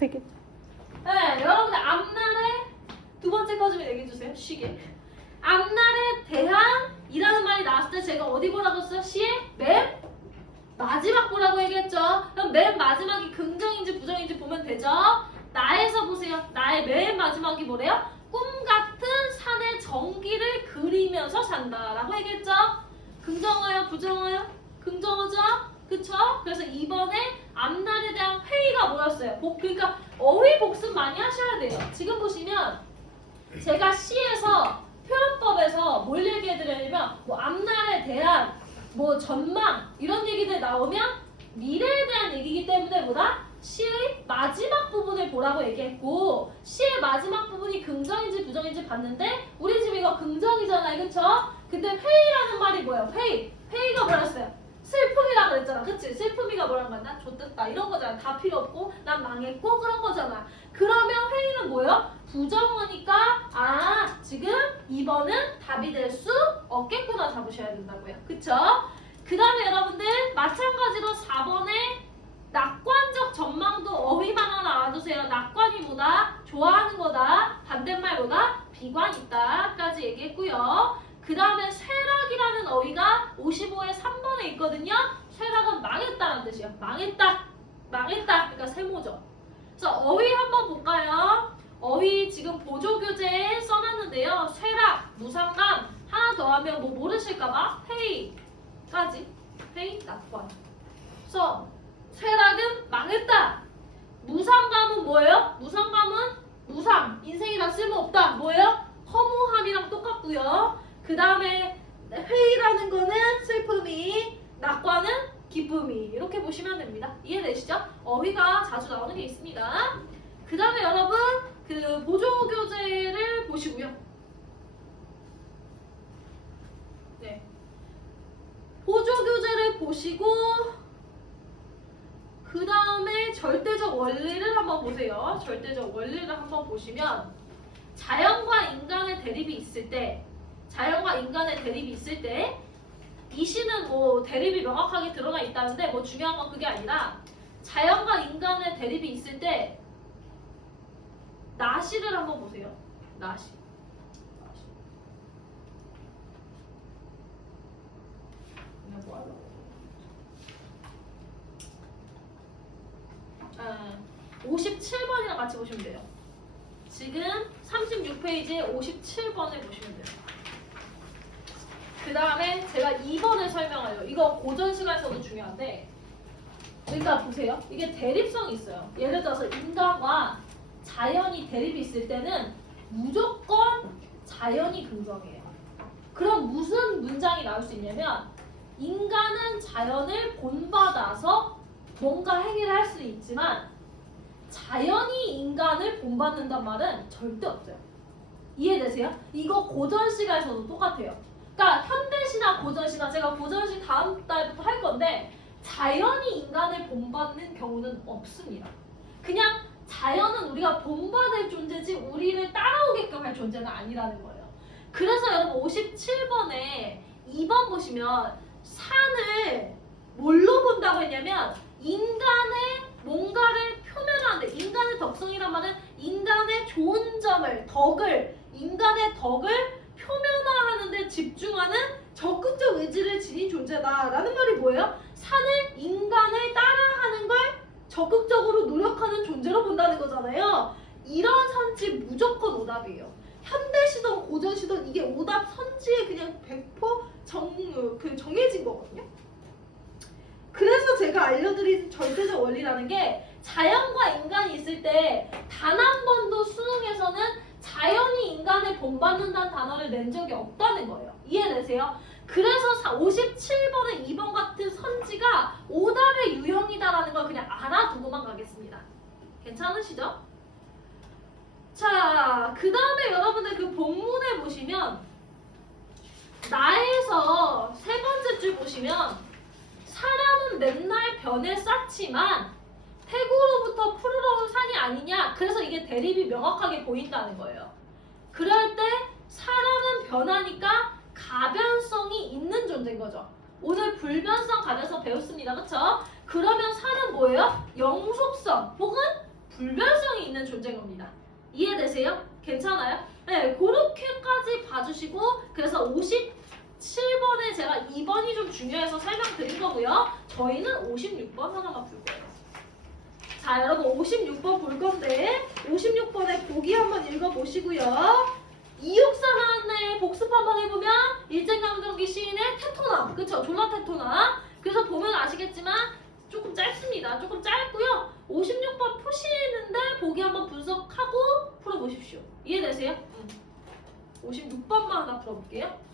되게. 네, 여러분들 앞날에 두 번째 거 좀 얘기해 주세요. 시계. 앞날에 대한이라는 말이 나왔을 때 제가 어디 보라고 했어요? 시의 맨 마지막 보라고 얘기했죠. 그럼 맨 마지막이 긍정인지 부정인지 보면 되죠. 나에서 보세요. 나의 맨 마지막이 뭐래요? 꿈 같은 산의 전기를 그리면서 산다라고 얘기했죠. 긍정어요, 부정어요? 긍정어죠? 그쵸? 그래서 이번에 앞날에 대한 회의가 뭐였어요? 그러니까 어휘 복습 많이 하셔야 돼요. 지금 보시면 제가 시에서 표현법에서 뭘 얘기해드리냐면 뭐 앞날에 대한 뭐 전망 이런 얘기들 나오면 미래에 대한 얘기이기 때문에 뭐다? 시의 마지막 부분을 보라고 얘기했고 시의 마지막 부분이 긍정인지 부정인지 봤는데 우리 지금 이거 긍정이잖아요. 그쵸? 근데 회의라는 말이 뭐예요? 회의가 뭐였어요? 슬픔이라 그랬잖아. 그치? 슬픔이가 뭐라는 거야? 난 좆됐다 이런 거잖아. 다 필요 없고 난 망했고 그런 거잖아. 그러면 회의는 뭐예요? 부정어니까 지금 2번은 답이 될 수 없겠구나 잡으셔야 된다고요. 그쵸? 그 다음에 여러분들 마찬가지로 4번에 낙관적 전망도 어휘만 하나 알아두세요. 낙관이 뭐다? 좋아하는 거다. 반대말보다 비관 있다까지 얘기했고요. 그 다음에 쇠락이라는 어휘가 55의 3번에 있거든요. 쇠락은 망했다는 뜻이에요. 망했다. 그러니까 세모죠. 그래서 어휘 한번 볼까요? 어휘 지금 보조교재에 써놨는데요. 쇠락, 무상감 하나 더 하면 뭐 모르실까봐 회의까지. 회의, 낙관. 그래서 쇠락은 망했다. 무상감은 뭐예요? 무상감은 무상. 인생이 다 쓸모없다. 뭐예요? 허무함이랑 똑같고요. 그 다음에 회의라는 거는 슬픔이, 낙관은 기쁨이. 이렇게 보시면 됩니다. 이해되시죠? 어휘가 자주 나오는 게 있습니다. 그 다음에 여러분 그 보조교재를 보시고요. 네. 보조교재를 보시고 그 다음에 절대적 원리를 한번 보세요. 절대적 원리를 한번 보시면 자연과 인간의 대립이 있을 때 이 시는 뭐 대립이 명확하게 드러나 있다는데 뭐 중요한 건 그게 아니라 자연과 인간의 대립이 있을 때 나시를 한번 보세요. 나시. 그냥 뭐 하려고. 57번이랑 같이 보시면 돼요. 지금 36페이지에 57번을 보시면 돼요. 그 다음에 제가 2번을 설명하려고. 이거 고전 시간에서도 중요한데 그러니까 보세요. 이게 대립성이 있어요. 예를 들어서 인간과 자연이 대립이 있을 때는 무조건 자연이 긍정이에요. 그럼 무슨 문장이 나올 수 있냐면 인간은 자연을 본받아서 뭔가 행위를 할 수는 있지만 자연이 인간을 본받는단 말은 절대 없어요. 이해되세요? 이거 고전시가에서도 똑같아요. 그러니까 현대시나 고전시나 제가 고전시 다음 달부터 할 건데 자연이 인간을 본받는 경우는 없습니다. 그냥 자연은 우리가 본받을 존재지 우리를 따라오게끔 할 존재는 아니라는 거예요. 그래서 여러분 57번에 2번 보시면 산을 뭘로 본다고 했냐면 인간의 뭔가를 표면하는데 인간의 덕성이란 말은 인간의 좋은 점을 인간의 덕을 표면화하는 데 집중하는 적극적 의지를 지닌 존재다라는 말이 뭐예요? 산을 인간을 따라하는 걸 적극적으로 노력하는 존재로 본다는 거잖아요. 이런 선지 무조건 오답이에요. 현대시든 고전시든 이게 오답 선지에 그냥 100% 정해진 거거든요. 그래서 제가 알려드린 절대적 원리라는 게 자연과 인간이 있을 때 단 한 번도 수능에서는 자연이 인간을 본받는다는 단어를 낸 적이 없다는 거예요. 이해되세요? 그래서 57번의 2번 같은 선지가 오답의 유형이다라는 걸 그냥 알아두고만 가겠습니다. 괜찮으시죠? 자, 그 다음에 여러분들 그 본문에 보시면 나에서 세 번째 줄 보시면 사람은 맨날 변에 쌓지만 태고로부터 푸르러운 산이 아니냐. 그래서 이게 대립이 명확하게 보인다는 거예요. 그럴 때 사람은 변하니까 가변성이 있는 존재인 거죠. 오늘 불변성 가변성 배웠습니다. 그쵸? 그러면 산은 뭐예요? 영속성 혹은 불변성이 있는 존재인 겁니다. 이해되세요? 괜찮아요? 네, 그렇게까지 봐주시고 그래서 57번에 제가 2번이 좀 중요해서 설명드린 거고요. 저희는 56번 하나만 볼 거예요. 자, 여러분 56번 볼 건데 56번에 보기 한번 읽어보시고요. 이육산안에 복습 한번 해보면 일제강점기 시인의 테토남, 그쵸? 졸라 테토남. 그래서 보면 아시겠지만 조금 짧습니다. 조금 짧고요. 56번 푸시는데 보기 한번 분석하고 풀어보십시오. 이해되세요? 56번만 하나 풀어볼게요.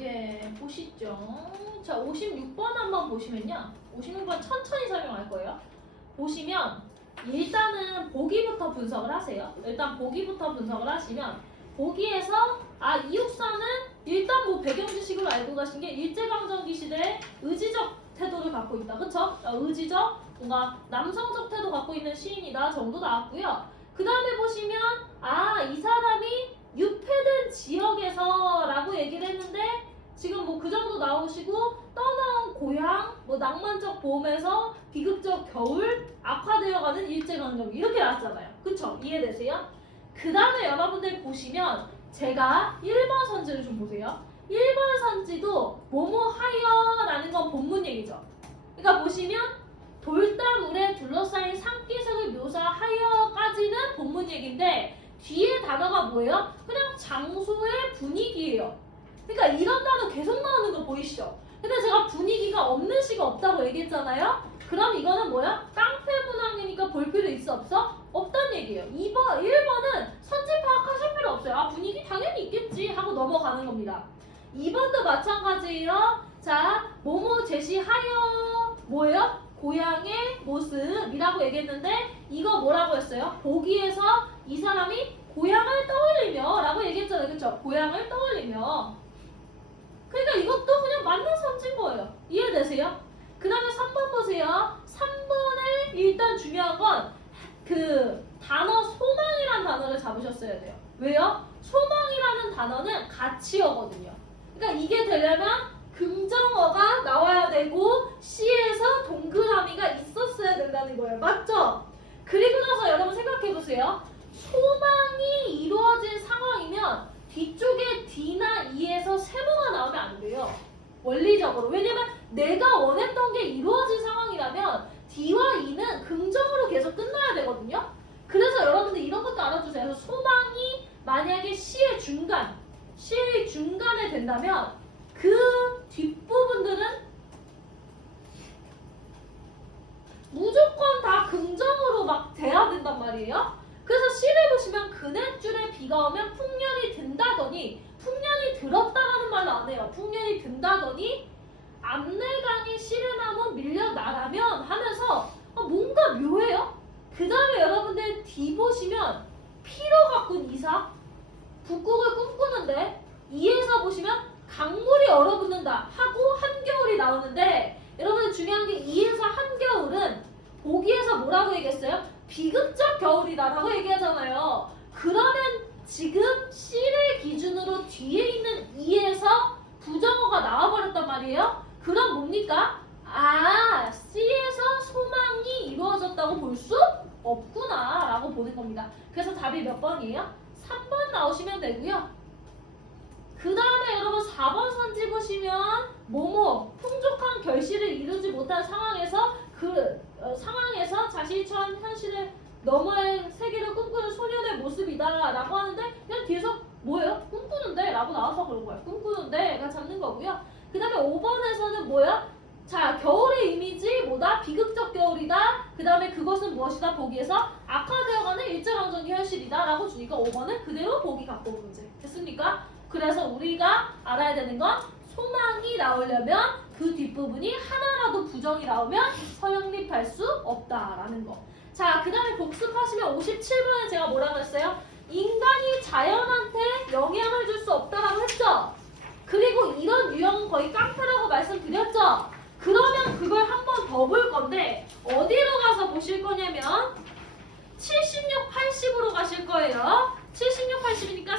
예, 보시죠. 자, 56번 한번 보시면요. 56번 천천히 설명할 거예요. 보시면 일단은 보기부터 분석을 하세요. 일단 보기부터 분석을 하시면 보기에서 이육사는 일단 뭐 배경 지식으로 알고 가신 게 일제강점기 시대에 의지적 태도를 갖고 있다. 그쵸? 의지적, 뭔가 남성적 태도 갖고 있는 시인이다 정도 나왔고요. 그 다음에 보시면 이 사람이 유폐된 지역에서 라고 얘기를 했는데 지금 뭐 그 정도 나오시고 떠나온 고향, 뭐 낭만적 봄에서 비극적 겨울, 악화되어가는 일제강점기 이렇게 나왔잖아요. 그쵸? 이해되세요? 그 다음에 여러분들 보시면 제가 1번 선지를 좀 보세요. 1번 선지도 뭐뭐하여라는 건 본문 얘기죠. 그러니까 보시면 돌담울에 둘러싸인 산기슭을 묘사하여까지는 본문 얘기인데 뒤에 단어가 뭐예요? 그냥 장소의 분위기예요. 그러니까 이런 단어 계속 나오는 거 보이시죠? 근데 제가 분위기가 없는 시가 없다고 얘기했잖아요? 그럼 이거는 뭐야? 깡패 문항이니까 볼 필요 있어 없어? 없단 얘기예요. 1번은 선지 파악하실 필요 없어요. 분위기 당연히 있겠지 하고 넘어가는 겁니다. 2번도 마찬가지예요. 자, 뭐뭐 제시하여 뭐예요? 고향의 모습이라고 얘기했는데 이거 뭐라고 했어요? 보기에서 이 사람이 고향을 떠올리며 라고 얘기했잖아요. 그쵸? 고향을 떠올리며 그러니까 이것도 그냥 맞는 선지인 거예요. 이해되세요? 그 다음에 3번 보세요. 3번에 일단 중요한 건 그 단어 소망이라는 단어를 잡으셨어야 돼요. 왜요? 소망이라는 단어는 가치어거든요. 그러니까 이게 되려면 긍정어가 나와야 되고 C에서 동그라미가 있었어야 된다는 거예요. 맞죠? 그리고 나서 여러분 생각해 보세요. 소망이 이루어진 상황이면 뒤쪽에 D나 E에서 세모가 나오면 안 돼요. 원리적으로. 왜냐면 내가 원했던 게 이루어진 상황이라면 D와 E는 긍정으로 계속 끝나야 되거든요. 그래서 여러분들 이런 것도 알아주세요. 그래서 소망이 만약에 C의 중간에 된다면 그 뒷부분들은 무조건 다 긍정으로 막 돼야 된단 말이에요. 그래서 C를 보시면 그네줄에 비가 오면 풍년이 든다더니 풍년이 들었다라는 말로 안 해요. 풍년이 든다더니 앞내강에 시르나무 밀려나가면 하면서 뭔가 묘해요. 그 다음에 여러분들 D 보시면 피로 가꾼 이삭 북극을 꿈꾸는데 E에서 보시면 강물이 얼어붙는다 하고 한겨울이 나오는데 여러분들 중요한 게 E에서 한겨울은 보기에서 뭐라고 얘기했어요? 비극적 겨울이다라고 얘기하잖아요. 그러면 지금 C를 기준으로 뒤에 있는 E에서 부정어가 나와버렸단 말이에요. 그럼 뭡니까? 아, C에서 소망이 이루어졌다고 볼 수 없구나 라고 보는 겁니다. 그래서 답이 몇 번이에요? 3번 나오시면 되고요. 그 다음에 여러분 4번 선지 보시면 뭐뭐 풍족한 결실을 이루지 못한 상황에서 상황에서 자신이 처한 현실의 너머의 세계를 꿈꾸는 소년의 모습이다 라고 하는데 그냥 뒤에서 뭐예요? 꿈꾸는데 라고 나와서 그런 거예요. 꿈꾸는데가 잡는 거고요. 그 다음에 5번에서는 뭐야? 자, 겨울의 이미지 뭐다? 비극적 겨울이다. 그 다음에 그것은 무엇이다? 보기에서 악화되어가는 일제강점기 현실이다 라고 주니까 5번은 그대로 보기 갖고 문제. 됐습니까? 그래서 우리가 알아야 되는 건 소망이 나오려면 그 뒷부분이 하나라도 부정이 나오면 서영립할 수 없다라는 거. 자, 그 다음에 복습하시면 57번에 제가 뭐라고 했어요? 인간이 자연한테 영향을 줄 수 없다라고 했죠? 그리고 이런 유형은 거의 깡패라고 말씀드렸죠? 그러면 그걸 한 번 더 볼 건데 어디로 가서 보실 거냐면 76, 80으로 가실 거예요. 76, 80이니까